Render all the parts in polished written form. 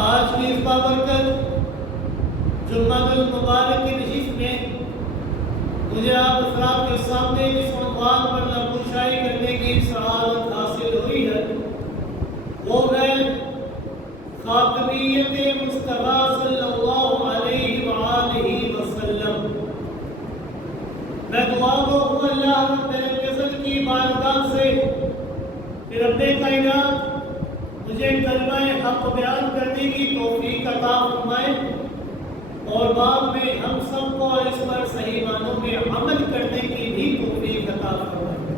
آج کی اس بابرکت جمعہ المبارک کی نشست میں مجھے آپ حضرات کے سامنے جس عنوان پر نقوشائی کرنے کی سعادت حاصل ہوئی ہے وہ ہے خاتمیت مصطفیٰ صلی اللہ علیہ وآلہ وسلم۔ میں دعا گو ہوں اللہ رب العزت کی بارگاہ سے کہ رب کائنات مجھے کلمہ حق بیان کرنے کی توفیق عطا فرمائے اور بعد میں ہم سب کو اس پر صحیح معنوں میں عمل کرنے کی بھی توفیق عطا فرمائے۔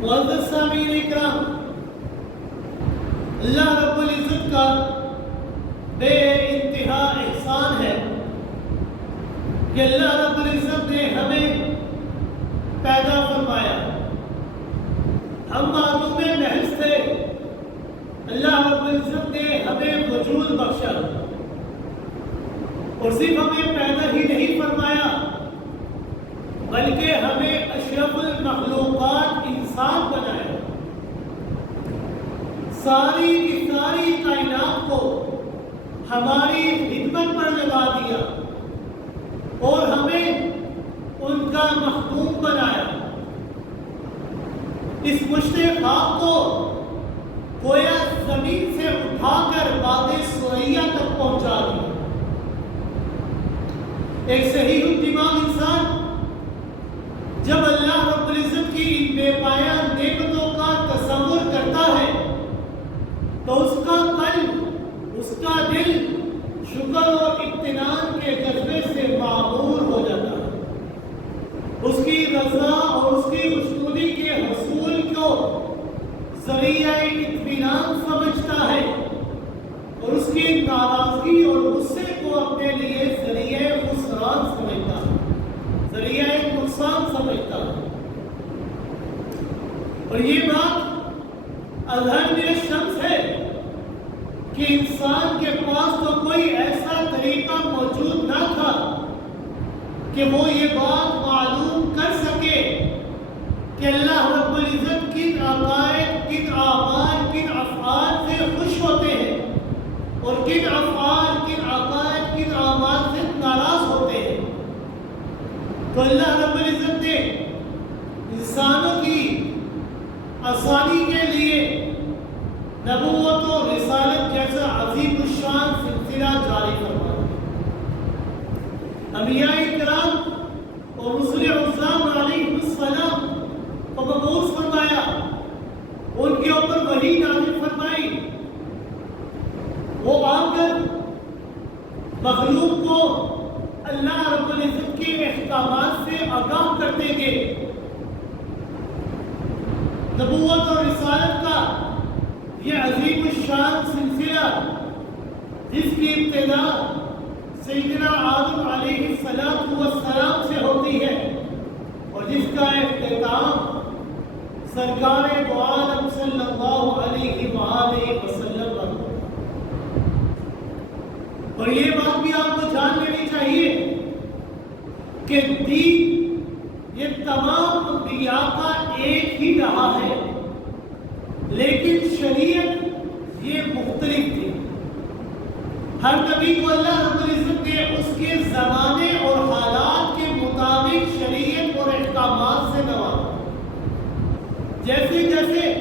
معزز سامعین اکرام، اللہ رب العزت کا بے انتہا احسان ہے کہ اللہ رب العزت نے ہمیں پیدا فرمایا۔ ہم معلوم محض تھے، اللہ رب العزت نے ہمیں وجود بخشا اور صرف ہمیں پیدا ہی نہیں فرمایا بلکہ ہمیں اشرف المخلوقات انسان بنایا۔ ساری کی ساری کائنات کو ہماری خدمت پر لگا دیا اور ہمیں ان کا محکوم بنایا۔ اس مشت خاک کو گویا زمین سے اٹھا کر وادی ثریا تک پہنچا دیا۔ ایک صحیح الدماغ انسان جب اللہ رب العزت کی ان بے پایہ نعمتوں کا تصور کرتا ہے تو اس کا قلب، اس کا دل شکر اور اطمینان کے جذبے سے معمور ہو جاتا ہے۔ اس کی رضا اور اس کی خوشنودی کے حصول کو ذریعہ اطمینان سمجھتا ہے اور اس کی ناراضگی اور غصے کو اپنے لیے ذریعہ خسران سمجھتا ہے، ذریعہ نقصان سمجھتا ہے۔ اور یہ بات اظہر من الشمس ہے کہ انسان کے پاس تو کوئی ایسا طریقہ موجود نہ تھا کہ وہ یہ بات معلوم کر سکے کہ اللہ رب العزت کن عقائد، کن اعمال، کن افعال سے خوش ہوتے ہیں اور کن افعال، کن عقائد، کن اعمال سے ناراض ہوتے ہیں۔ تو اللہ رب العزت نے انسانوں کی آسانی کے لیے نبوت و رسالت جیسا عظیم الشان سلسلہ جاری فرمایا۔ انبیاء کرام اور رسل اعظام علیہ السلام کو مبعوث فرمایا، ان کے اوپر وحی نازل فرمائی، وہ آ کر مخلوق کو اللہ رب العزت کے احکامات سے آگاہ کرتے گے۔ نبوت اور رسالت کا یہ عظیم الشان سلسلہ جس کی ابتدا سیدنا آدم علیہ السلام سے ہوتی ہے اور جس کا اختتام سرکار دو عالم صلی اللہ علیہ وآلہ وسلم پر ہوتا ہے۔ اور یہ بات بھی آپ کو جان لینی چاہیے کہ دین یہ تمام انبیاء کا ایک ہی رہا ہے، لیکن شریعت یہ مختلف تھی۔ ہر نبی کو اللہ رب العزت نے اس کے زمانے اور حالات کے مطابق شریعت اور احکامات سے نوازا۔ جیسے جیسے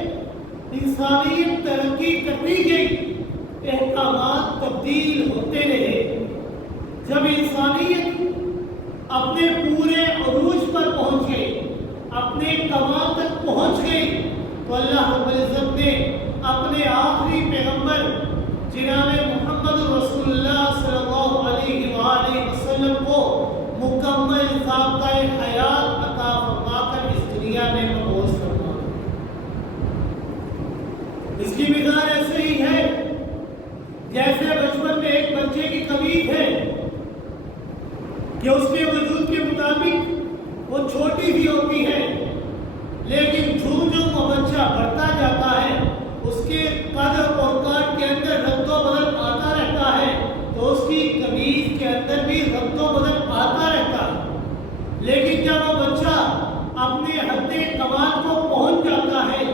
انسانیت ترقی کرتی گئی، احکامات تبدیل ہوتے رہے۔ جب انسانیت اپنے پورے عروج پر پہنچ گئی، اپنے کمال تک پہنچ گئی، تو اللہ رب العزت نے اپنے آخری پیغمبر جناب محمد رسول اللہ صلی اللہ علیہ وآلہ وسلم کو مکمل ضابطۂ حیات عطا فرما کر اس دنیا میں مبعوث فرما۔ اس کی مثال ایسے ہی ہے جیسے بچپن میں ایک بچے کی طبیعت ہے کہ اس کے وجود کے مطابق وہ چھوٹی بھی ہوتی ہے، لیکن جھوم جھوم وہ بچہ بڑھتا جاتا ہے، اس کے قد اور کاٹ کے اندر رد و بدل آتا رہتا ہے، تو اس کی قمیض کے اندر بھی رد و بدل آتا رہتا ہے۔ لیکن جب وہ بچہ اپنے حد کمال کو پہنچ جاتا ہے،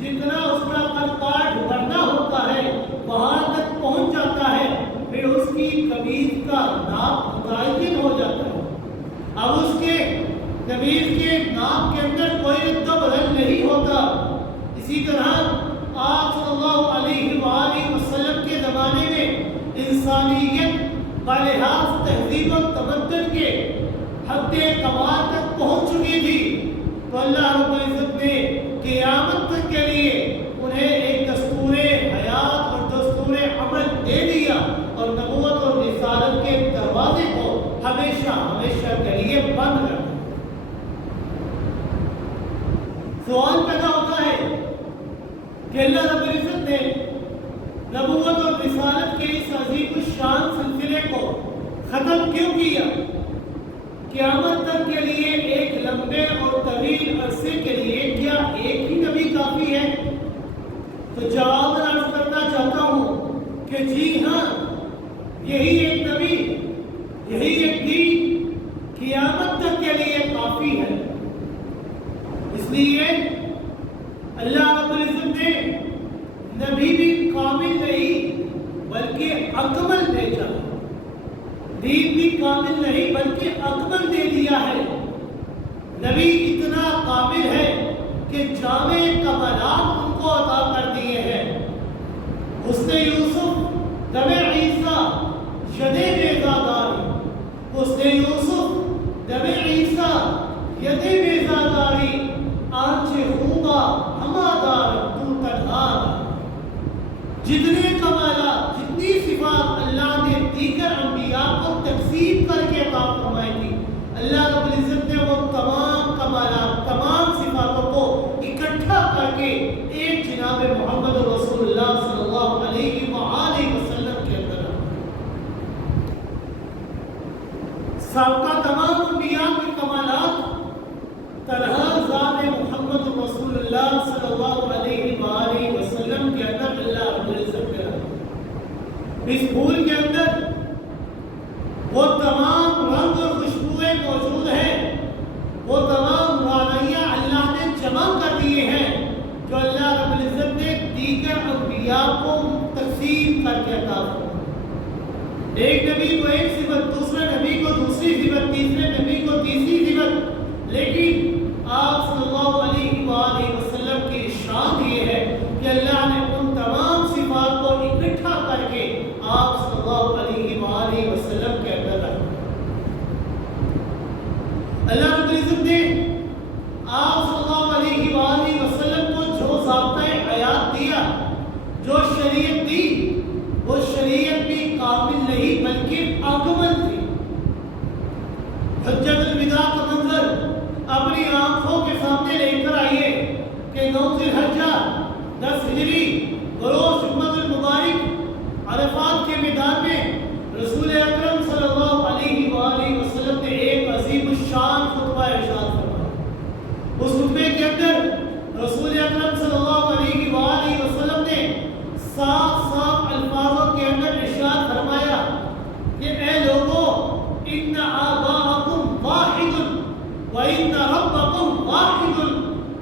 جتنا اس کا قد کاٹ بڑھنا ہوتا ہے وہاں تک انسانیت بلحاظ تہذیب و تمدن کے حد کمال تک پہنچ چکی تھی، تو اللہ رب العزت نے قیامت تک کے لیے انہیں ایک دستور حیات اور دستور عمل دے دیا اور نبوت اور رسالت کے دروازے کو ہمیشہ ہمیشہ کے لیے بند کر دیا۔ سوال پیدا ہوتا ہے کہ اللہ رب العزت نے نبوت اور رسالت کے اس عظیم الشان سلسلے کو ختم کیوں کیا؟ قیامت تک کے لیے ایک لمبے اور طویل عرصے کے لیے کیا ایک ہی نبی کافی ہے؟ تو جواب عرض کرنا چاہتا ہوں کہ جی ہاں، یہی ایک نبی، یہی ایک دین قیامت تک کے لیے کافی ہے۔ اس لیے اللہ رب العزت نے نبی بھی کامل نہیں بلکہ اکمل بھیجا، دین بھی کامل نہیں بلکہ اکمل دے دیا ہے۔ نبی اتنا کامل ہے کہ جامع کمالات ان کو عطا کر دیے ہیں۔ حسن یوسف دم عیسیٰ ید بیضاداری، حسن یوسف دم عیسیٰ ید بیضاداری، آنچ خوبا ہمادار تو تنہا۔ جتنے کمالات، جتنی صفات اللہ نے دیگر انبیاء کو تقسیم کر کے عطا فرمائی تھی، اللہ رب العزت نے وہ تمام کمالات، تمام صفاتوں کو اکٹھا کر کے ایک جناب محمد رسول اللہ صلی اللہ علیہ وآلہ وسلم کے اندر سابقہ تمام انبیاء کے کمالات تنہا ذات محمد رسول اللہ صلی اللہ علیہ وآلہ وسلم کے اندر اللہ رب العزت نے رکھا۔ اس پھول کے اندر وہ تمام رنگ اور خوشبوئیں موجود ہیں، وہ تمام روانیاں اللہ نے جمع کر دیے ہیں جو اللہ رب العزت نے دیگر انبیاء کو تقسیم کر کے عطا فرمائی۔ ایک نبی کو ایک صفت، دوسرے نبی کو دوسری صفت، تیسرے نبی کو تیسری صفت، لیکن آپ صلی اللہ علیہ وآلہ وسلم کی شان یہ ہے کہ اللہ نے ان تمام صفات کو اکٹھا کر کے آپ صلی اللہ علیہ وآلہ وسلم کے اندر رکھا۔ اللہ رب العزت نے آپ صلی اللہ علیہ وآلہ وسلم کو جو ضابطۂ حیات دیا، جو شریعت دی، وہ شریعت بھی کامل نہیں بلکہ اکمل تھی۔ حجت الوداع کا منظر اپنی آنکھوں کے سامنے لے کر آئیے کہ 9 ذی الحجہ 10 ہجری بروز جمعۃ المبارک عرفات کے میدان میں رسول اکرم صلی اللہ علیہ وآلہ وسلم نے ایک عظیم الشان خطبہ ارشاد فرمایا۔ اس خطبے کے اندر رسول اکرم صلی اللہ علیہ وآلہ وسلم نے صاف صاف الفاظوں کے اندر ارشاد فرمایا کہ اے لوگوں، ان آباءکم واحد وَإِنَّ رَبَّكُمْ وَاحِدٌ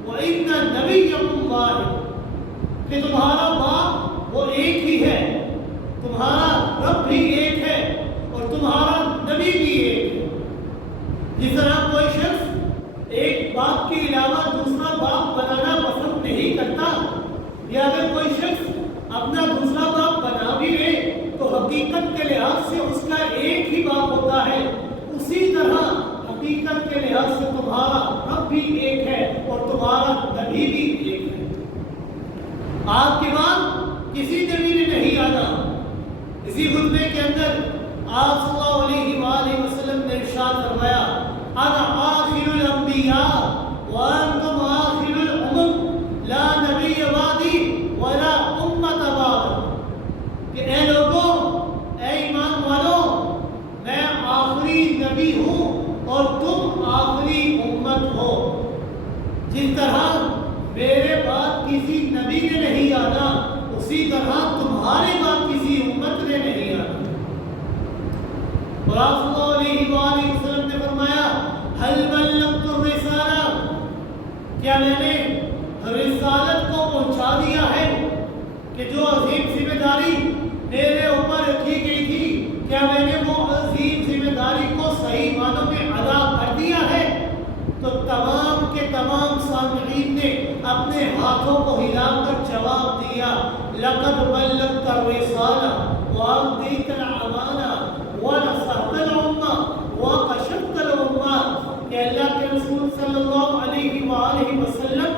وَإِنَّ نَبِيَّكُمْ وَاحِدٌ، کہ تمہارا باپ وہ ایک ہی ہے، تمہارا رب بھی ایک ہے اور تمہارا نبی بھی ایک ہے۔ جس طرح کوئی شخص ایک باپ کے علاوہ دوسرا باپ بنانا پسند نہیں کرتا، یا اگر کوئی شخص اپنا دوسرا باپ بنا بھی لے تو حقیقت کے لحاظ سے اس کا ایک ہی باپ ہوتا ہے، اسی طرح حقیقت کے لحاظ سے تمہارا رب بھی ایک ہے اور تمہارا نبی بھی ایک ہے۔ آپ کے بعد کسی نبی نے نہیں آنا۔ اسی خطبے کے اندر آپ صلی اللہ علیہ وآلہ وسلم نے ارشاد فرمایا، انا آخر الانبیاء وانتم آخر الامم لا نبی بعدی ولا امت بعد، کہ اے لوگوں، اے ایمان والوں، میں آخری نبی ہوں اور تم آخری امت ہو۔ جس طرح میرے بعد کسی نبی نے نہیں آنا، اسی طرح تمہارے بعد کسی امت نے نہیں آنا۔ اور آپ صلی اللہ علیہ وآلہ وسلم نے فرمایا، حل بلغت الرسالہ، کیا میں نے رسالت کو پہنچا دیا ہے؟ کہ جو عظیم ذمہ داری میرے اوپر رکھی گئی تھی، کیا میں نے وہ عظیم ذمہ داری کو صحیح معنوں میں ادا کر دیا ہے؟ تو تمام کے تمام سامعین نے اپنے ہاتھوں کو ہلا کر جواب دیا دیا لقد بلغت الرسالہ وأديت الأمانة ونصحت الأمة وكشفت الأمة کہ اللہ کے رسول صلی اللہ علیہ وآلہ وسلم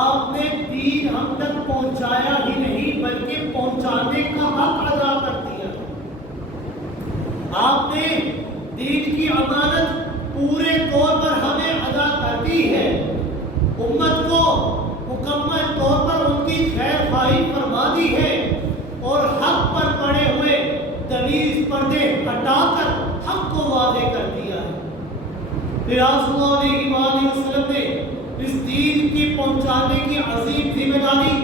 آپ نے دین ہم تک پہنچایا ہی نہیں بلکہ پہنچانے کا حق ادا کر دیا. آپ نے دین کی امانت پورے طور پر ہمیں ادا کر دی ہے. امت کو مکمل طور پر ان کی خیر خواہی فرما دی ہے اور حق پر پڑے ہوئے تمیز پردے ہٹا کر حق کو واضح کر دیا ہے. پھر آپ صلی اللہ علیہ وآلہ وسلم نے اس دین کی پہنچانے کی عظیم ذمہ داری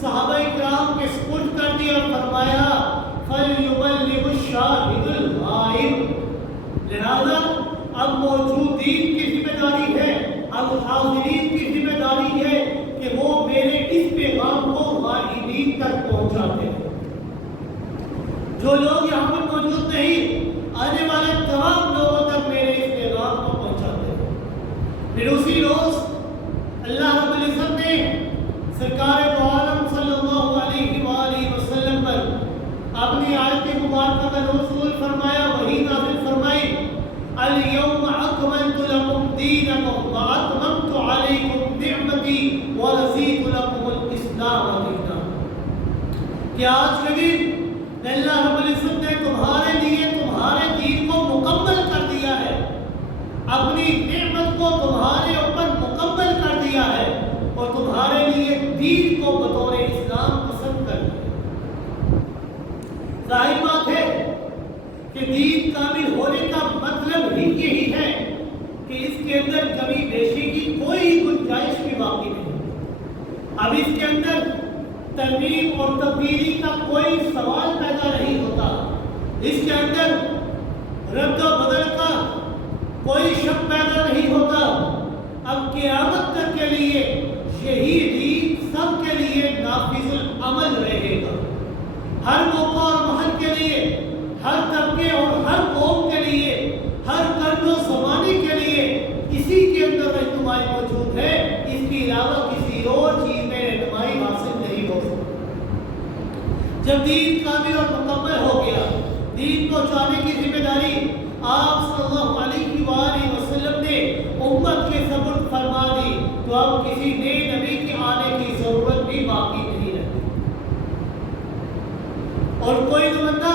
صحابہ کرام کے سپرد کر دی اور فرمایا فَلْيُبَلِّغُ الشَّاهِدُ الْغَائِبُ. لہذا اب موجودین کی ذمہ داری ہے، اب حاضرین کی ذمہ داری ہے کہ وہ میرے اس پیغام کو غائبین تک پہنچاتے ہیں. جو لوگ یہاں پر موجود نہیں، آنے والے تمام لوگوں تک میرے اس پیغام کو پہنچاتے ہیں. پھر اسی روز اللہ رب العزت نے سرکار دو عالم صلی اللہ علیہ وآلہ وسلم پر اپنی آیت مبارکہ کا نزول فرمایا، وحی نازل فرمائی اليوم اکملت لکم دینکم واتممت علیکم نعمتی ورضیت لکم الاسلام دینا. کہ آج کے دن اللہ رب العزت نے تمہارے لیے تمہارے دین کو مکمل کر دیا ہے، اپنی نعمت کو تمہارے اوپر مکمل کر دیا ہے اور تمہارے لیے دین کو بطور اسلام پسند کر دیا. ظاہر بات ہے کہ دین کامل ہونے کا مطلب ہی یہی ہے کہ اس کے اندر کمی بیشی کی کوئی گنجائش بھی باقی نہیں. اب اس کے اندر ترمیم اور تبدیلی کا کوئی سوال پیدا نہیں ہوتا. اس کے اندر رد و بدل کا کوئی شک پیدا نہیں ہوتا. اب قیامت تک کے لیے یہی دین سب کے لیے نافذ العمل رہے گا. ہر موقع اور محل کے لیے، ہر طبقے اور ہر قوم کے لیے، ہر قرن و زمانے کے لیے اسی کے اندر رہنمائی موجود ہے. اس کے علاوہ کسی اور چیز میں رہنمائی حاصل نہیں ہو سکتی. جب دین کامل اور مکمل ہو گیا، دین پہنچانے کی ذمہ داری آپ صلی اللہ علیہ وآلہ وسلم نے امت کے سپرد فرما دی، تو اب کسی نئے نبی کے آنے کی ضرورت بھی باقی نہیں رہتی. اور کوئی تو بندہ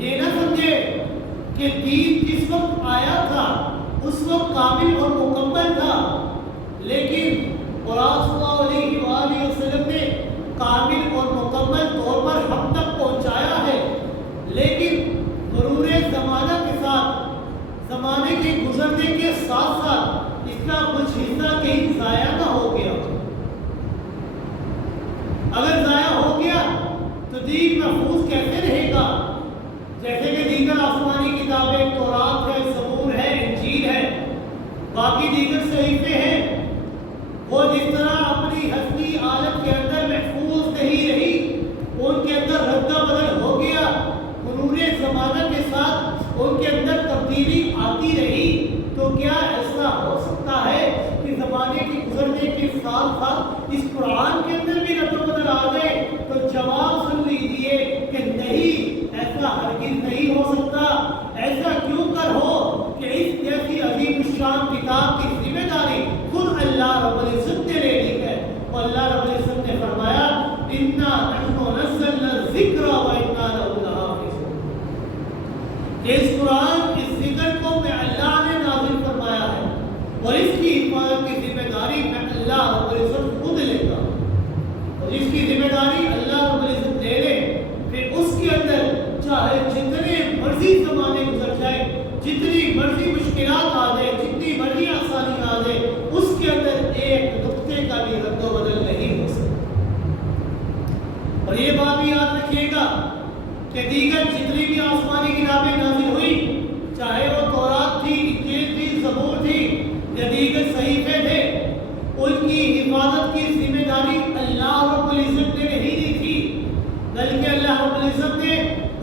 یہ نہ سمجھے کہ دین جس وقت آیا تھا اس وقت کامل اور مکمل تھا، لیکن قرآن صلی اللہ علیہ وآلہ وسلم نے کامل اور مکمل طور پر ہم تک پہنچایا ہے، لیکن مرور زمانہ کے ساتھ، زمانے کے گزرنے کے ساتھ ساتھ اس کا کچھ حصہ کہیں ضائع نہ ہو گیا. اگر ضائع ہو گیا تو دین محفوظ کیسے رہے گا؟ جیسے کہ دیگر آسمانی کتابیں تورات ہے، زبور ہے، انجیل ہے، باقی دیگر صحیفے ہیں، وہ جس طرح اپنی ہستی عالم کے اندر محفوظ نہیں رہی، ان کے اندر رد و بدل ہو گیا، مرور زمانہ کے ساتھ ان کے اندر تبدیلی آتی رہی. تو کیا ایسا ہو سکتا ہے کہ زمانے کے گزرنے کے ساتھ ساتھ اس قرآن کے اندر بھی رد و بدل آ گئے؟ تو جواب سن لیجیے کہ نہیں، ایسا ہرگز نہیں ہو سکتا. ایسا کیوں کر ہو کہ اس جیسی عظیم الشان کتاب کی ذمہ داری خود اللہ رب العزت نے لے لی ہے. اور اللہ رب العزت نے فرمایا اِنَّا نَحْنُ نَزَّلْنَا الذِّكْرَ وَإِنَّا لَهُ لَحَافِظُونَ. کہ اس قرآن اس ذکر کو میں اللہ نے نازل فرمایا ہے اور اس کی حفاظت کی ذمہ داری میں اللہ رب العزت خود لے گا. اور اس کی ذمہ داری اللہ رب العزت لے لے، پھر اس کے اندر چاہے جتنے مرضی زمانے گزر جائے، جتنی مرضی مشکلات آ جائے، جتنی مرضی آسانی آ جائے، اس کے اندر ایک نقطے کا بھی رد و بدل نہیں ہو سکتا. اور یہ بات بھی یاد رکھیے گا کہ دیگر جتنی بھی آسمانی کتابیں نازل ہوئی، چاہے وہ تورات تھی، انجیل تھی، زبور تھی یا دیگر صحیفے تھے، ان کی حفاظت کی ذمہ داری اللہ رب العزت نے نہیں دی تھی، بلکہ اللہ رب العزت نے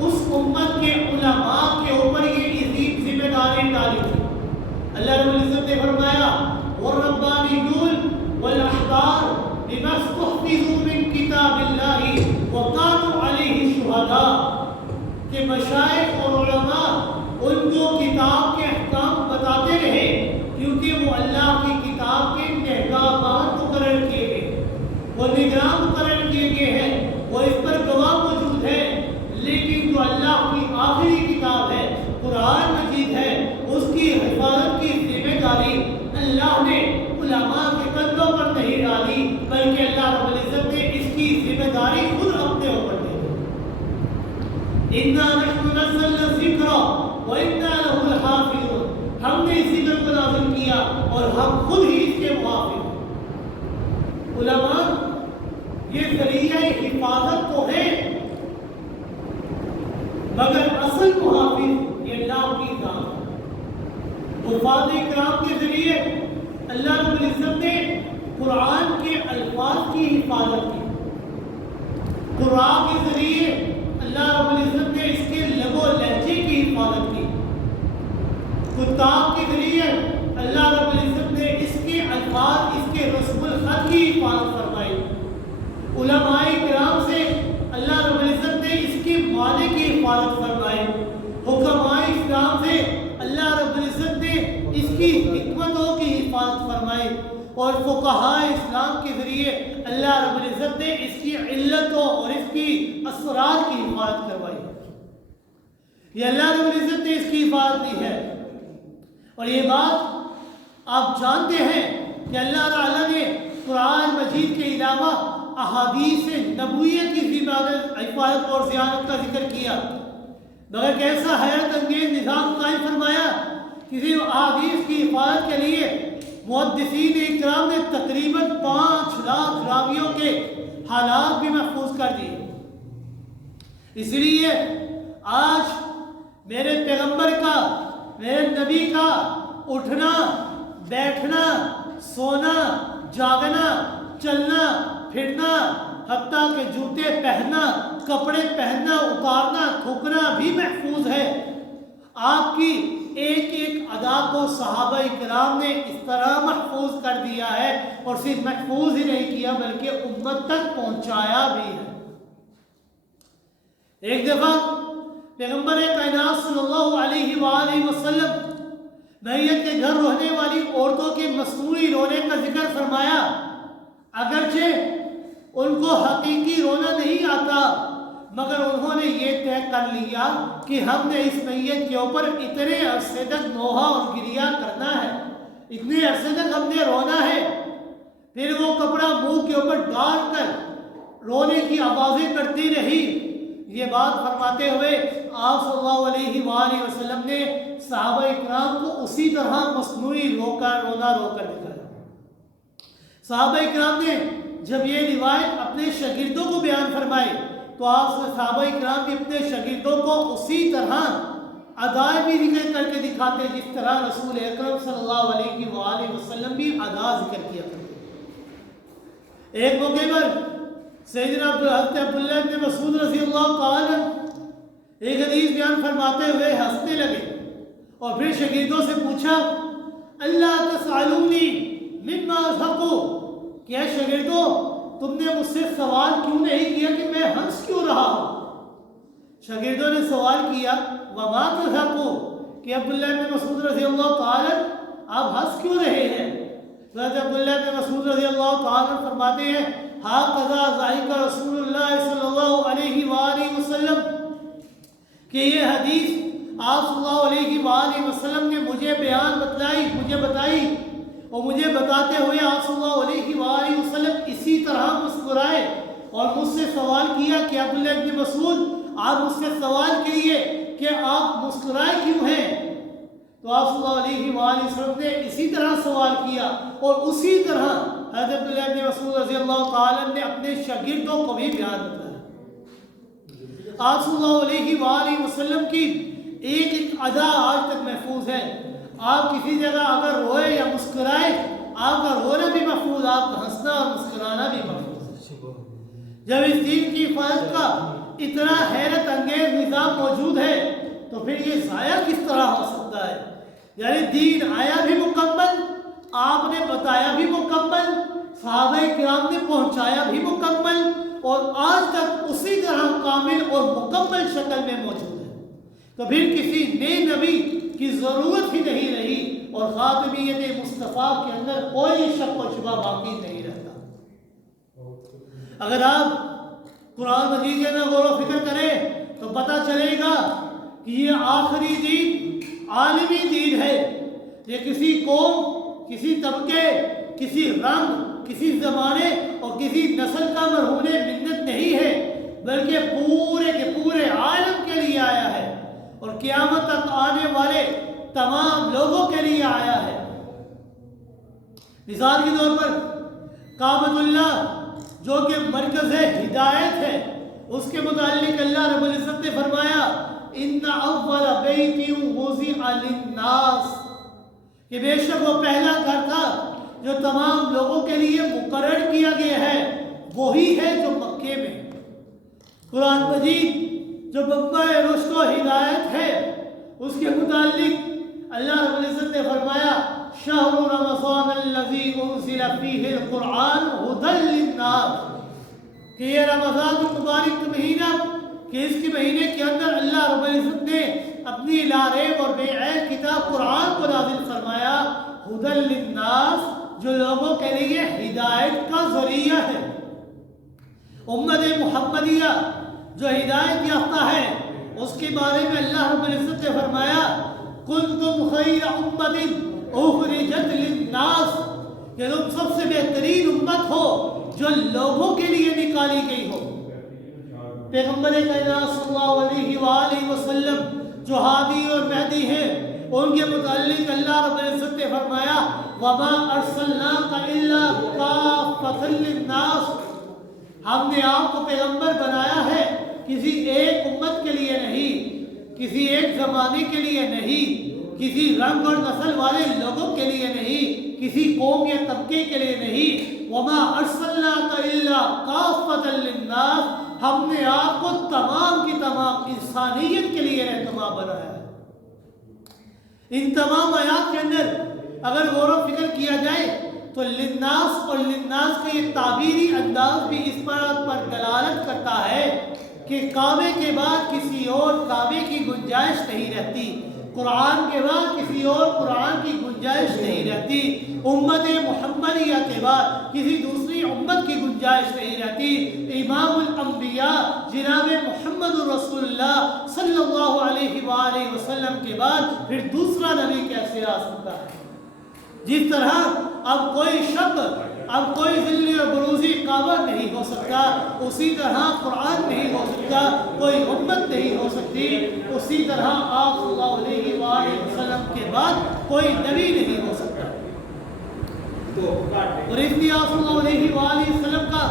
اس امت کے علماء کے اوپر یہ عظیم ذمہ داری ڈالی تھی. اللہ رب العزت نے فرمایا وَالرَّبَّانِيُّونَ وَالْأَحْبَارُ بِمَا اسْتُحْفِظُوا مِنْ كِتَابِ اللَّهِ کہ مشائخ اور علماء ان کو کتاب کے احکام بتاتے رہے، کیونکہ وہ اللہ کی کتاب کے نگہبان مقرر کیے گئے، وہ نگراں مقرر کیے گئے ہیں، وہ اس پر گواہ موجود ہے۔ لیکن جو اللہ کی آخری کتاب ہے، قرآن مجید ہے، اس کی حفاظت کی ذمہ داری اللہ نے علماء کے کندھوں پر نہیں ڈالی، بلکہ اللہ رب العزت نے اس کی ذمہ داری خود اپنے اوپر لی۔ اِنَّا نَحْنُ نَزَّلْنَا الذِّكْرَ وَإِنَّا لَهُ لَحَافِظُونَ، ہم نے اسی ذکر کو نازل کیا اور ہم خود ہی اس کے محافظ ہیں۔ علماء یہ ذریعہ حفاظت تو ہے، مگر اصل محافظ یہ اللہ کی ذات ہے۔ حفاظ کرام کے ذریعے اللہ رب العزت نے قرآن کے الفاظ کی حفاظت کی، قرآن کے ذریعے اللہ رب العزت نے اس کے لب و لہجے کی حفاظت کی، کتاب کے ذریعے اللہ رب العزت نے اس کے الفاظ، اس کے رسم الخط کی حفاظت فرمائی، علماء کرام سے اللہ رب العزت نے اس کے معنی کی حفاظت فرمائی، حکماء اسلام سے اللہ رب العزت نے اس کی حکمتوں کی حفاظت فرمائی، اور فقہاء اسلام کے ذریعے اللہ رب العزت نے اس کی علتوں اور اس کی اسرار کی حفاظت کروائی۔ یہ اللہ رب العزت نے اس کی حفاظت دی ہے، اور یہ بات آپ جانتے ہیں کہ اللہ تعالیٰ نے قرآن مجید کے علاوہ احادیث نبویہ کی حفاظت اور صیانت کا ذکر کیا، مگر کیسا حیرت انگیز نظام قائم فرمایا۔ کسی احادیث کی حفاظت کے لیے محدثین اکرام نے تقریباً 5 لاکھ راویوں کے حالات بھی محفوظ کر دیے۔ اس لیے آج میرے پیغمبر کا، میرے نبی کا اٹھنا، بیٹھنا، سونا، جاگنا، چلنا، پھرنا، حتیٰ کہ جوتے پہننا، کپڑے پہننا، اتارنا، تھوکنا بھی محفوظ ہے۔ آپ کی ایک ایک ادا کو صحابہ کرام نے اس طرح محفوظ کر دیا ہے، اور صرف محفوظ ہی نہیں کیا بلکہ امت تک پہنچایا بھی ہے۔ ایک دفعہ پیغمبر کائنات صلی اللہ علیہ وآلہ وسلم میت کے گھر رہنے والی عورتوں کے مصنوعی رونے کا ذکر فرمایا، اگرچہ ان کو حقیقی رونا نہیں آتا، مگر انہوں نے یہ طے کر لیا کہ ہم نے اس میت کے اوپر اتنے عرصے تک نوحہ اور گریہ کرنا ہے، اتنے عرصے تک ہم نے رونا ہے۔ پھر وہ کپڑا منہ کے اوپر ڈال کر رونے کی آوازیں کرتی رہی۔ یہ بات فرماتے ہوئے آپ صلی اللہ علیہ وآلہ وسلم نے صحابہ اکرام کو اسی طرح مصنوعی رونا رو کر دکھایا۔ صحابہ اکرام نے جب یہ روایت اپنے شاگردوں کو بیان فرمائی تو آپ صحابہ اکرام بھی اپنے شاگردوں کو اسی طرح ادائیں بھی ذکر کر کے دکھاتے جس طرح رسول اکرم صلی اللہ علیہ وآلہ وسلم بھی ادا ذکر کیا کرتے۔ ایک موقع پر سیدنا حضرت عبداللہ بن مسعود رضی اللہ تعالیٰ ایک حدیث بیان فرماتے ہوئے ہنسنے لگے، اور پھر شاگردوں سے پوچھا، اللہ تسألونی مما اضحکو، کیا شاگردوں تم نے مجھ سے سوال کیوں نہیں کیا کہ میں ہنس کیوں رہا ہوں؟ شاگردوں نے سوال کیا، وما تضحکو، کہ عبداللہ بن مسعود رضی اللہ تعالیٰ آپ ہنس کیوں رہے ہیں؟ حضرت عبداللہ بن مسعود رضی اللہ تعالیٰ فرماتے ہیں، ہاکذا ضحک رسول اللہ صلی اللہ علیہ وآلہ وسلم، کہ یہ حدیث آپ صلی اللہ علیہ وآلہ وسلم نے مجھے بتائی اور مجھے بتاتے ہوئے آپ صلی اللہ علیہ وآلہ وسلم اسی طرح مسکرائے اور مجھ سے سوال کیا کہ عبداللہ بن مسعود آپ مجھ سے سوال کیے کہ آپ مسکرائے کیوں ہیں؟ تو آپ صلی اللہ علیہ وآلہ وسلم نے اسی طرح سوال کیا، اور اسی طرح حضرت عبداللہ بن مسعود رضی اللہ تعالیٰ نے اپنے شاگردوں کو بھی بیان بتایا۔ آپ صلی اللہ علیہ وآلہ وسلم کی ایک ایک ادا آج تک محفوظ ہے۔ آپ کسی جگہ اگر روئے یا مسکرائے، آپ کا رونا بھی محفوظ، آپ کا ہنسنا اور مسکرانا بھی محفوظ ہے۔ جب اس دین کی حفاظت کا اتنا حیرت انگیز نظام موجود ہے تو پھر یہ ضائع کس طرح ہو سکتا ہے؟ یعنی دین آیا بھی مکمل، آپ نے بتایا بھی مکمل، صحابہ کرام نے پہنچایا بھی مکمل، اور آج تک اسی طرح کامل اور مکمل شکل میں موجود ہے۔ تو پھر کسی نئے نبی کی ضرورت ہی نہیں رہی اور خاتمیت مصطفیٰ کے اندر کوئی شک و شبہ باقی نہیں رہتا۔ اگر آپ قرآن مجید کے اندر غور و فکر کریں تو پتہ چلے گا کہ یہ آخری دین عالمی دین ہے۔ یہ کسی قوم، کسی طبقے، کسی رنگ، کسی زمانے اور کسی نسل کا مرہون منت نہیں ہے، بلکہ پورے کے پورے عالم کے لیے آیا ہے اور قیامت تک آنے والے تمام لوگوں کے لیے آیا ہے۔ مثال کے طور پر کعبۃ اللہ جو کہ مرکز ہدایت ہے، اس کے متعلق اللہ رب العزت نے فرمایا ان اول بیت وضع للناس، کہ بے شک وہ پہلا گھر تھا جو تمام لوگوں کے لیے مقرر کیا گیا ہے، وہی ہے جو مکے میں۔ قرآن مجید جو منبع رشد و ہدایت ہے، اس کے متعلق اللہ رب العزت نے فرمایا شہر رمضان الذی انزل فیہ القرآن ھدی للناس، کہ یہ رمضان المبارک کا مہینہ، کہ اس کے مہینے کے اندر اللہ رب العزت نے اپنی لا ریب اور بے عیب کتاب قرآن کو نازل فرمایا، ھدی للناس، جو لوگوں کے لیے ہدایت کا ذریعہ ہے۔ امت محمدیہ جو ہدایت یافتہ ہے، اس کے بارے میں اللہ رب العزت نے فرمایا کنتم خیر امت اخرجت للناس، کہ تم سب سے بہترین امت ہو جو لوگوں کے لیے نکالی گئی ہو۔ پیغمبر کائنات صلی اللہ علیہ وآلہ وسلم جو ہادی اور مہدی ہیں، ان کے متعلق اللہ رب العزت نے فرمایا وَمَا أَرْسَلْنَاكَ إِلَّا كَافَّةً لِلنَّاسِ، ہم نے آپ کو پیغمبر بنایا ہے کسی ایک امت کے لیے نہیں، کسی ایک زمانے کے لیے نہیں، کسی رنگ اور نسل والے لوگوں کے لیے نہیں، کسی قوم یا طبقے کے لیے نہیں۔ وَمَا أَرْسَلْنَاكَ إِلَّا كَافَّةً لِلنَّاسِ، ہم نے آپ کو تمام کی تمام انسانیت کے لیے رہنما بنایا ہے۔ ان تمام آیات کے اندر اگر غور و فکر کیا جائے تو للناس اور للناس کا یہ تعبیری انداز بھی اس بات پر دلالت کرتا ہے کہ کعبے کے بعد کسی اور کعبے کی گنجائش نہیں رہتی، قرآن کے بعد کسی اور قرآن کی گنجائش نہیں رہتی، امت محمدیہ کے بعد کسی دوسری امت کی گنجائش نہیں رہتی۔ امام الانبیاء جناب محمد رسول اللہ صلی اللہ علیہ وآلہ وسلم کے بعد پھر دوسرا نبی کیسے آ سکتا ہے؟ جس طرح اب کوئی شک، اب کوئی ذلی اور بروزی کعبہ نہیں ہو سکتا، اسی طرح قرآن نہیں ہو سکتا، کوئی امت نہیں ہو سکتی، اسی طرح آپ صلی اللہ علیہ وآلہ وسلم کے بعد کوئی نبی نہیں ہو سکتا۔ اور اس لیے آپ صلی اللہ علیہ وآلہ وسلم کا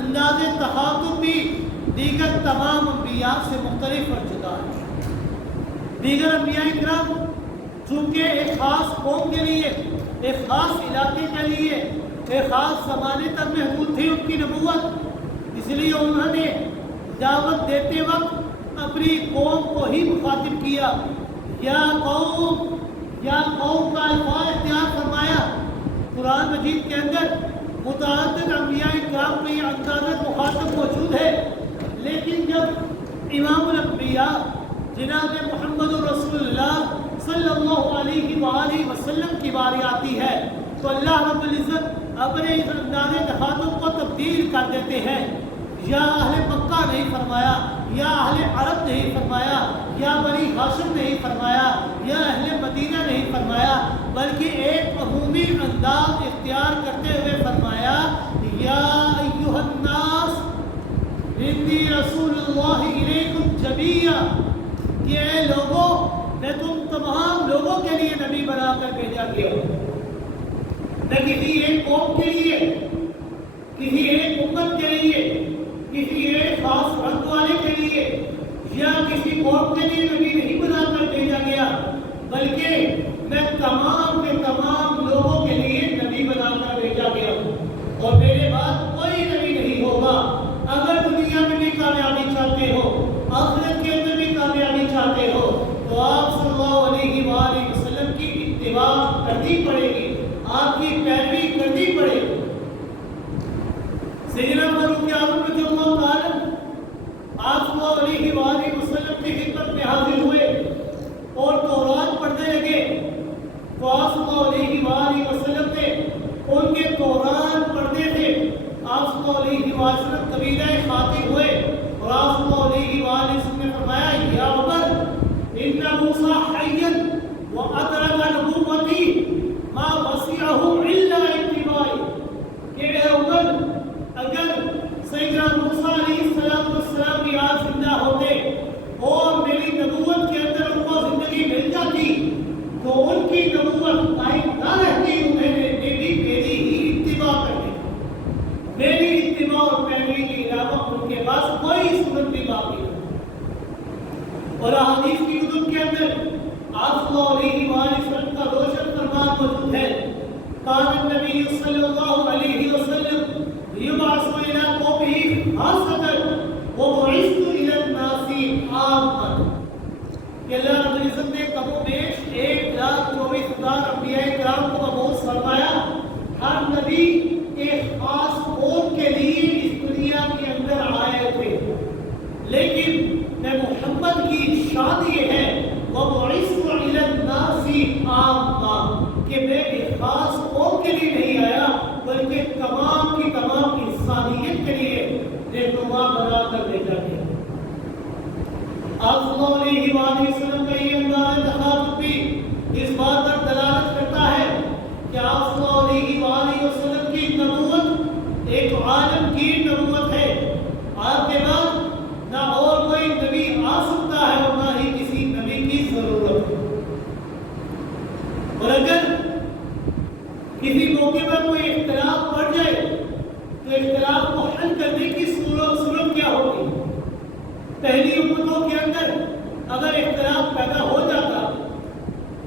انداز تخاطب بھی دیگر تمام انبیاء سے مختلف اور جدا ہے۔ دیگر انبیاء کرام چونکہ ایک خاص قوم کے لیے، ایک خاص علاقے کے لیے، ایک خاص زمانے تک محدود تھی ان کی نبوت، اس لیے انہوں نے دعوت دیتے وقت اپنی قوم کو ہی مخاطب کیا، یا قوم کا الفاظ اختیار فرمایا۔ قرآن مجید کے اندر متعدد انبیاء کرام کا یہ اندازہ مخاطب موجود ہے، لیکن جب امام الانبیاء جناب محمد رسول اللہ صلی اللہ علیہ وآلہ وسلم کی باری آتی ہے تو اللہ رب العزت اپنے اس انداز تخاطب کو تبدیل کر دیتے ہیں۔ یا اہل مکہ نہیں فرمایا، یا اہل عرب نہیں فرمایا، یا بنی ہاشم نہیں فرمایا، یا اہل مدینہ نہیں فرمایا، بلکہ ایک عمومی انداز اختیار کرتے ہوئے فرمایا یا ایھا الناس انی رسول اللہ الیکم جمیعا، کہ اے لوگوں میں تم تمام لوگوں کے لیے نبی بنا کر بھیجا گیا ہوں، نہ کسی ایک قوم کے لیے، کسی ایک امت کے لیے، کسی ایک خاص رنگ والے کے لیے یا کسی قوم کے لیے نبی نہیں بنا کر بھیجا گیا، بلکہ میں تمام کے تمام لوگوں کے لیے نبی بنا کر بھیجا گیا ہوں، اور میرے بعد کوئی نبی نہیں ہوگا۔ اگر دنیا میں بھی کامیابی چاہتے ہو، آخرت کے اندر بھی کامیابی چاہتے ہو، تو آپ صلی اللہ علیہ وآلہ وسلم کی اتباع کرنی پڑے گی، آپ کی پیروی کرنی پڑے گی۔ سیدنا فاروق اعظم رضی اللہ تعالیٰ آپ صلی اللہ علیہ وآلہ وسلم کی خدمت میں حاضر ہوئے موسى حيا وأدرك نبوتي ما وسعه إلا اتباعي کہ اے عمر اگر سیدنا موسیٰ علیہ السلام بھی آج زندہ ہوتے اور میری نبوت کے اندر ان کو زندگی مل جاتی تو ان کی نبوت قائم نہ رہتی، انہیں بھی میری ہی اتباع کرنی، میری اتباع اور پیروی کے علاوہ ان کے پاس کوئی سنت بھی باقی نہیں۔ اور احادیث کی کتب کے اندر آپ صلی اللہ علیہ وسلم کا روشن فرمان موجود ہے، کان النبی صلی اللہ علیہ وسلم یبعث الی قومہ خاصۃ وبعثت الی الناس عامۃ، کہ اللہ رب العزت نے کم و بیش 1,24,000 انبیاء کرام کو مبعوث فرمایا، ہر نبی ایک خاص قوم کے لیے اس دنیا کے اندر آئے تھے، لیکن میں محمد کی شان یہ ہے وَبُعِثْتُ إِلَى النَّاسِ عَامَّةً کہ میں ایک خاص قوم کے لیے نہیں آیا بلکہ تمام کی تمام انسانیت کے لیے رہنما بنا کر بھیجا گیا۔ آپ صلی اللہ علیہ وسلم کا یہ انداز تخاطب بھی اس بات پر دلالت کرتا ہے کہ آپ صلی اللہ علیہ وسلم کی نبوت ایک عالمگیر نبوت ہے، آپ کے بعد نہ اور کوئی نبی آ سکتا ہے اور نہ ہی کسی نبی کی ضرورت ہے۔ اور اگر کسی موقع پر کوئی اختلاف پڑ جائے تو اختلاف کو حل کرنے کی صورت کیا ہوگی؟ پہلی امتوں کے اندر اگر اختلاف پیدا ہو جاتا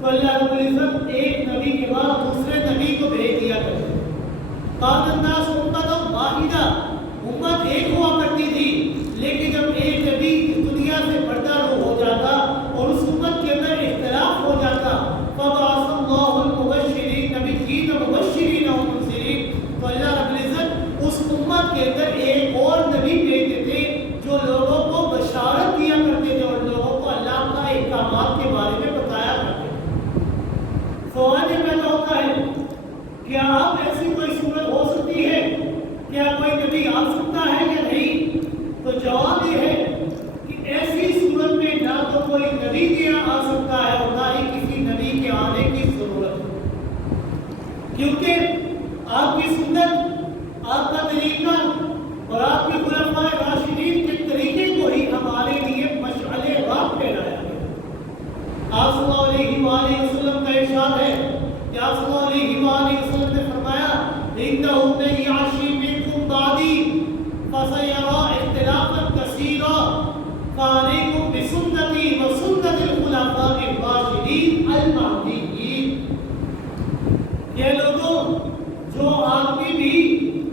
تو اللہ رب العزت ایک نبی کے بعد دوسرے نبی کو بھیج دیا کرتے۔ کان الناس امۃ واحدہ، امت ایک ہوا کرتی تھی، لیکن جب ایک نبی اس دنیا سے بڑھتا ہو جاتا اور اس امت کے اندر اختلاف ہو جاتا، فبعث اللہ المبشرین نبیین مبشرین و منذرین، تو اللہ رب العزت اس امت کے اندر ایک اور نبی بھیجتے تھے جو لوگوں کو بشارت دیا کرتے تھے اور لوگوں کو اللہ کا احکامات کے بارے میں بتایا کرتے تھے۔ سوال یہ پیدا ہوتا ہے کیا اب ایسی کوئی صورت ہو سکتی ہے، کیا کوئی نبی آ سکتا ہے یا نہیں؟ تو جواب یہ ہے کہ ایسی صورت میں نہ تو کوئی نبی آ سکتا ہے اور نہ ہی کسی نبی کے آنے کی ضرورت ہے، کیونکہ آپ کی سنت، آپ کا طریقہ اور آپ کے خلفاء راشدین کے طریقے کو ہی ہمارے لیے مشعل راہ ٹھہرایا ہے۔ آپ صلی اللہ علیہ وسلم کا ارشاد ہے کہ آپ صلی اللہ علیہ وسلم نے فرمایا اِنَّهُ مَن يَعْشِ مِنكُم بَعْدِي فَسَيَرَىٰ اخْتِلَافًا كَثِيرًا فَعَلَيْكُم بِسُنَّتِي وَسُنَّتِ الْخُلَفَاءِ الرَّاشِدِينَ الْمَهْدِيِّينَ، یہ لوگوں جو آدمی بھی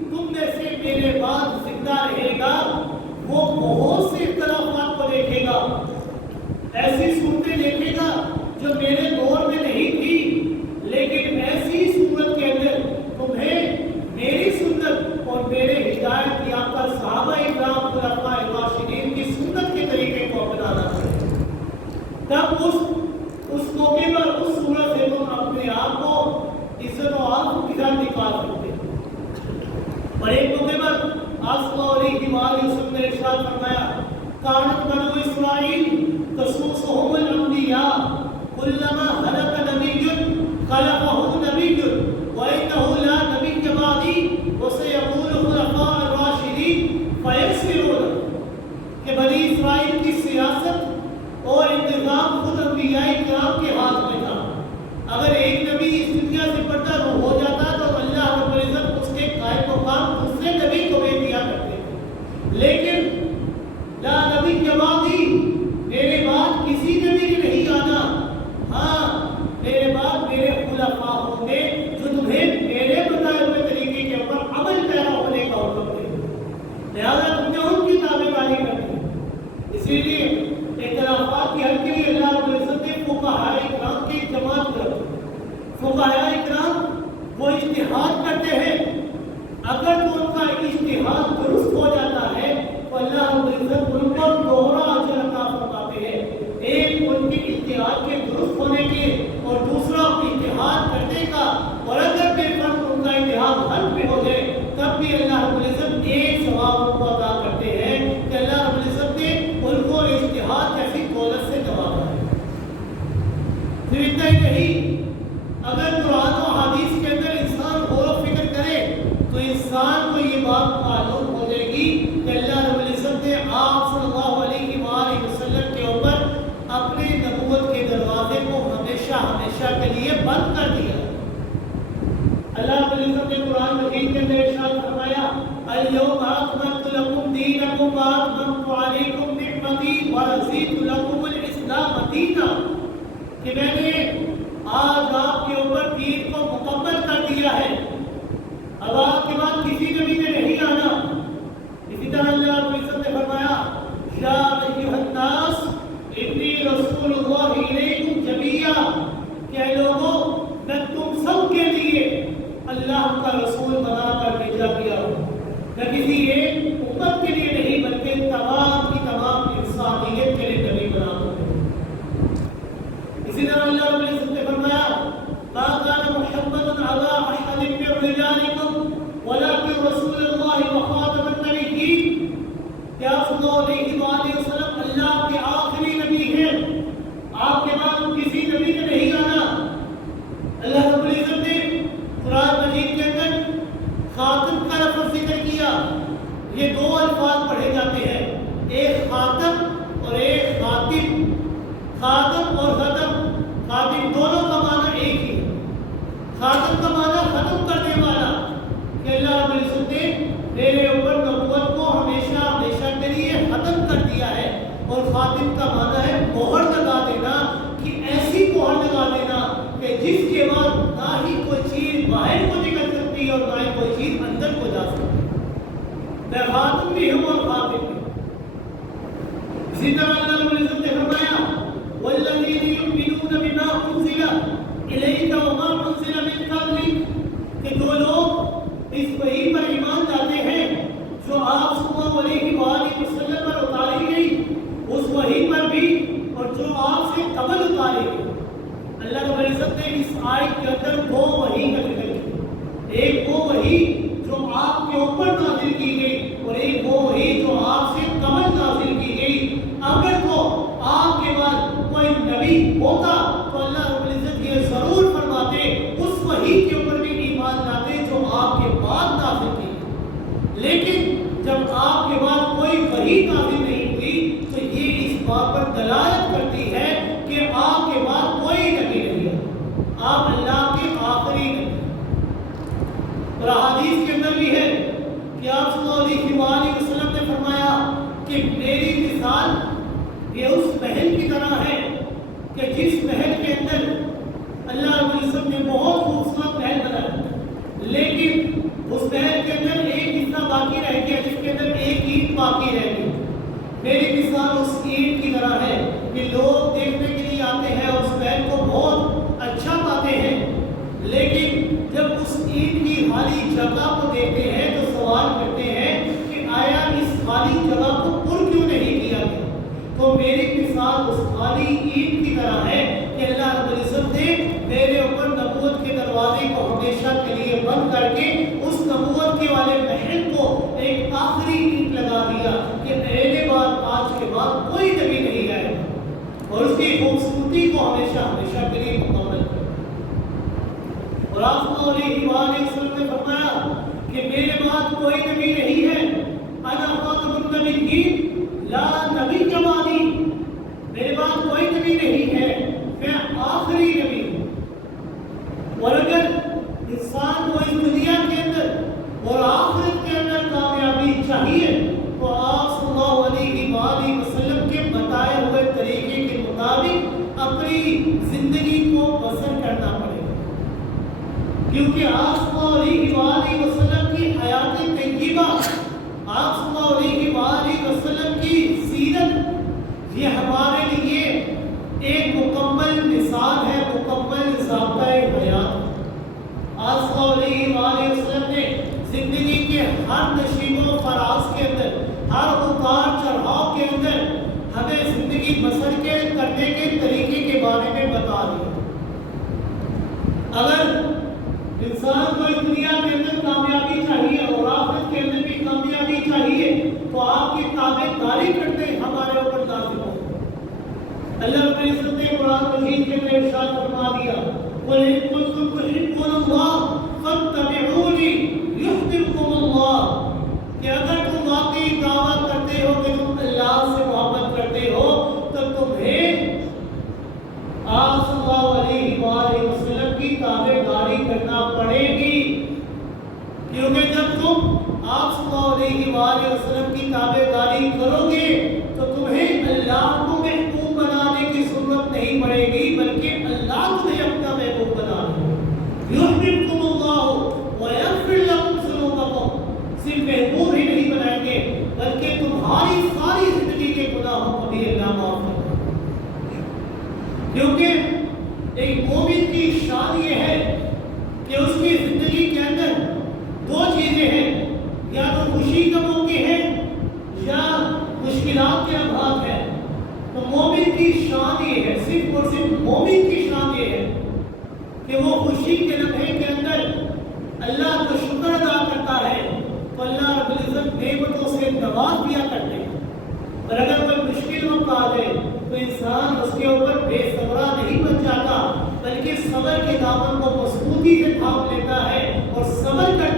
تم میں سے میرے بعد زندہ رہے گا وہ بہت سے اختلافات کو دیکھے گا، ایسی صورتیں دیکھے گا جو میرے دور میں نہیں تھی، لیکن ایسی صورت کے اندر تمہیں میری سنت اور میرے ہدایت یافتہ صحابہ اکرام خلفاء راشدین کی سنت کے طریقے کو اپنانا ہے، تب اس موقع پر اس صورت سے تم اپنے آپ کو عزت و عزت کے ساتھ نکال سکتے۔ اور ایک موقع پر آپ صلی اللہ علیہ وسلم نے ارشاد فرمایا کانت بنو اسرائیل تسوسهم الانبیاء کلما ہلک نبی خلفہ نبی وانہ لا نبی بعدی وسیقول خلفاء الراشدین فیکسرون، کہ بنی اسرائیل کی سیاست اور انتظام خود انبیاء کرام کے ہاتھ میں تھا، اگر ایک نبی اس دنیا سے بڑھتا ہو جاتا تو اللہ رب العزت اس کے قائم مقام دوسرے نبی کو بھیج دیا کرتے تھے، لیکن لا نبی کے بعدی، میرے بعد کسی نبی نے نہیں آنا، ہاں میرے بعد میرے خلفاء ہوں گے جو تمہیں میرے بتائے ہوئے طریقے کے اوپر عمل پیرا ہونے کا حکم دیں گے، لہٰذا تم نے ان کی تابعداری کرنی ہے۔ اسی لیے اختلافات کے حل کے لیے اللہ رب العزت نے فقہاء اکرام کی جماعت کر دی۔ فقہاء اکرام وہ اجتہاد کرتے ہیں، اگر تو ان کا اجتہاد درست ہو جاتا ہے تو اللہ رب العزت ان پر دوہرا اجر عطا فرماتے ہیں، ایک ان کے اجتہاد کے درست ہونے کے اور دوسرا اجتہاد کرنے کا، اور اگر بے فرق ان کا اجتہاد حل پہ ہو جائے تب بھی اللہ رب العزت ایک ثواب ان کو عطا کرتے ہیں کہ اللہ رب العزت نے ان کو اجتہاد جیسی دولت سے نوازا ہے۔ ہی نہیں، اگر قرآن و حدیث کے اندر انسان غور و فکر کرے تو انسان کو یہ بات معلوم ہو جائے گی کہ اللہ رب العزت نے آپ صلی اللہ علیہ وآلہ وسلم کے اوپر اپنے نبوت کے دروازے کو ہمیشہ ہمیشہ کے لیے بند کر دیا۔ اللہ رب العزت نے قرآن مجید کے اندر ارشاد فرمایا اليوم اکملت لکم دینکم واتممت علیکم نعمتی ورضیت لکم الاسلام دینا، کہ میں نے آج آپ کے اوپر دین کو مکمل کر دیا ہے، اب آپ کے بعد کسی نبی نے نہیں آنا۔ اسی طرح اللہ رب العزت نے فرمایا یا ایھا الناس انی رسول اللہ الیکم جمیعا، کہ اے لوگوں میں تم سب کے لیے اللہ کا رسول بنا کر بھیجا گیا ہوں، میں کسی ایک امت کے لیے نہیں بلکہ تمام کی تمام انسانیت کے لیے نبی بنا ہوں۔ اسی طرح اللہ رب العزت نے فرمایا ما كان محمد ابا احد من رجالكم ولكن رسول الله وخاتم النبيين، کہ آپ صلی اللہ علیہ وآلہ وسلم اللہ کے آخری نبی ہیں، آپ کے بعد کسی نبی نے نہیں آنا۔ اللہ رب العزت نے قرآن مجید کے اندر خاتم کا لفظ ذکر کیا، یہ دو الفاظ پڑھے جاتے ہیں، ایک خاتم اور ایک خاتم۔ خاتم اور ختم، خاتم دونوں کا معنی ایک ہی ہے۔ خاتم کا معنی ختم کرنے والا، کہ اللہ رب العزت نے میرے اوپر نبوت کو ہمیشہ ہمیشہ کے لیے ختم کر دیا ہے، اور خاتم کا معنی ہے مہر لگا دینا، کہ ایسی مہر لگا دینا کہ جس کے بعد نہ ہی کوئی چیز باہر کو نکل سکتی اور نہ ہی کوئی چیز اندر کو جا سکتی۔ میں خاتم بھی ہوں اور خاتم بھی ہوں۔ اسی طرح اللہ رب العزت نے فرمایا والذین یؤمنون بما انزل الیک وما انزل من قبلک، کہ جو لوگ اس وحی پر ایمان لاتے ہیں جو آپ صلی اللہ علیہ وآلہ وسلم پر اتاری گئی، اس وحی پر بھی اور جو آپ سے قبل اتاری گئی۔ اللہ رب العزت نے اس آیت کے اندر دو وحی کا ذکر کیا، ایک وہ وحی جو آپ کے اوپر نازل کی گئی اور ایک وہ وحی جو آپ سے قبل نازل کی گئی۔ اگر تو آپ کے بعد کوئی نبی ہوتا تو اللہ رب العزت یہ ضرور فرماتے اس وحی کے اوپر بھی ایمان لاتے جو آپ کے بعد نازل کی، لیکن جب آپ کے بعد کوئی وحی نازل نہیں ہوئی تو یہ اس بات پر دلالت کرتی ہے کہ آپ کے بعد کوئی نبی نہیں ہے، آپ اللہ کے آخری نبی۔ اور احادیث کے اندر بھی ہے کہ آپ صلی اللہ علیہ وآلہ وسلم نے فرمایا کہ میری مثال یہ اس محل کی طرح ہے کہ جس محل کے اندر اللہ رب العزت نے بہت خوبصورت محل بنایا، لیکن اس محل کے اندر ایک حصہ باقی رہ گیا جس کے اندر ایک اینٹ باقی رہ گئی۔ میری مثال اس اینٹ کی طرح ہے کہ لوگ دیکھنے کے لیے آتے ہیں اور اس محل کو بہت اچھا پاتے ہیں، لیکن جب اس اینٹ کی خالی جگہ کو دیکھتے ہیں تو سوال کرتے ہیں کہ آیا اس خالی جگہ کو پر کیوں نہیں کیا گیا؟ تو میری مثال اس خالی اینٹ کی طرح ہے کہ اللہ رب العزت نے میرے اوپر نبوت کے دروازے کو ہمیشہ کے لیے بند کر کے اس نبوت کے والے محل کو ایک آخری اینٹ لگا دیا کہ میرے بعد آج کے بعد کوئی نبی نہیں آئے گا، اور اس کی خوبصورتی کو ہمیشہ ہمیشہ کے لیے مکمل کر۔ اور آپ صلی اللہ علیہ وآلہ وسلم نے فرمایا کہ میرے بعد کوئی نبی نہیں ہے، انا خاتم النبیین لا نبی بعدی، میرے بعد کوئی نبی نہیں ہے، میں آخری نبی ہوں۔ اور اگر انسان کو اس دنیا کے اندر اور آخرت کے اندر کامیابی چاہیے تو آپ صلی اللہ علیہ وآلہ وسلم کے بتائے ہوئے طریقے کے مطابق اپنی زندگی کو بسر کرنا پڑے گا، کیونکہ آپ صلی اللہ علیہ وآلہ وسلم کی حیات طیبہ، آپ صلی اللہ علیہ وآلہ وسلم کی سیرت، یہ ہمارے لیے ایک مکمل مثال ہے، مکمل ضابطۂ حیات۔ آپ صلی اللہ علیہ وآلہ وسلم نے زندگی کے ہر نشیب و فراز کے اندر، ہر اتار چڑھاؤ کے اندر ہمیں زندگی بسر کرنے کے طریقے کے بارے میں بتا دیا۔ اگر انسان کو اس دنیا کے اندر کامیابی چاہیے اور آخرت کے اندر بھی کامیابی چاہیے تو آپ کی تابع داری کرتے ہمارے اوپر لازم ہو۔ اللہ رب العزت نے قرآن مجید کے اندر ارشاد فرما دیا قل ان کنتم تحبون اللہ فاتبعونی یحببکم اللہ، کہ اگر تم واقعی دعویٰ کرتے ہو کہ تم اللہ سے محبت کرتے ہو تو تمہیں آپ صلی اللہ علیہ وآلہ وسلم کی تابع داری کرنا پڑے گی، کیونکہ جب تم آپ صلی اللہ علیہ وآلہ وسلم کی تابع داری کرو گے تو تمہیں اللہ کو محبوب بنانے کی ضرورت نہیں پڑے گی، بلکہ اللہ تمہیں اپنا محبوب بنا لے گا۔ یحببکم اللہ ویغفر لکم ذنوبکم، صرف محبوب ہی نہیں بنائیں گے بلکہ تمہاری ساری زندگی کے گناہوں کو بھی اللہ معاف کرے گا، کیونکہ ایک مومن کی شان یہ ہے کہ اس کی زندگی کے اندر دو چیزیں ہیں، یا تو خوشی کا موقع ہے یا مشکلات کے ابھات ہے۔ تو مومن کی شان یہ ہے، صرف اور صرف مومن کی شان یہ ہے کہ وہ خوشی کے لمحے کے اندر اللہ کو شکر ادا کرتا ہے تو اللہ رب العزت نعمتوں سے نواز دیا کرتے ہیں، اور اگر کوئی مشکل وقت آ جائے تو انسان اس کے اوپر بے صبرا نہیں بن جاتا، بلکہ صبر کے دامن کو مضبوطی سے تھام لیتا ہے اور صبر کرتا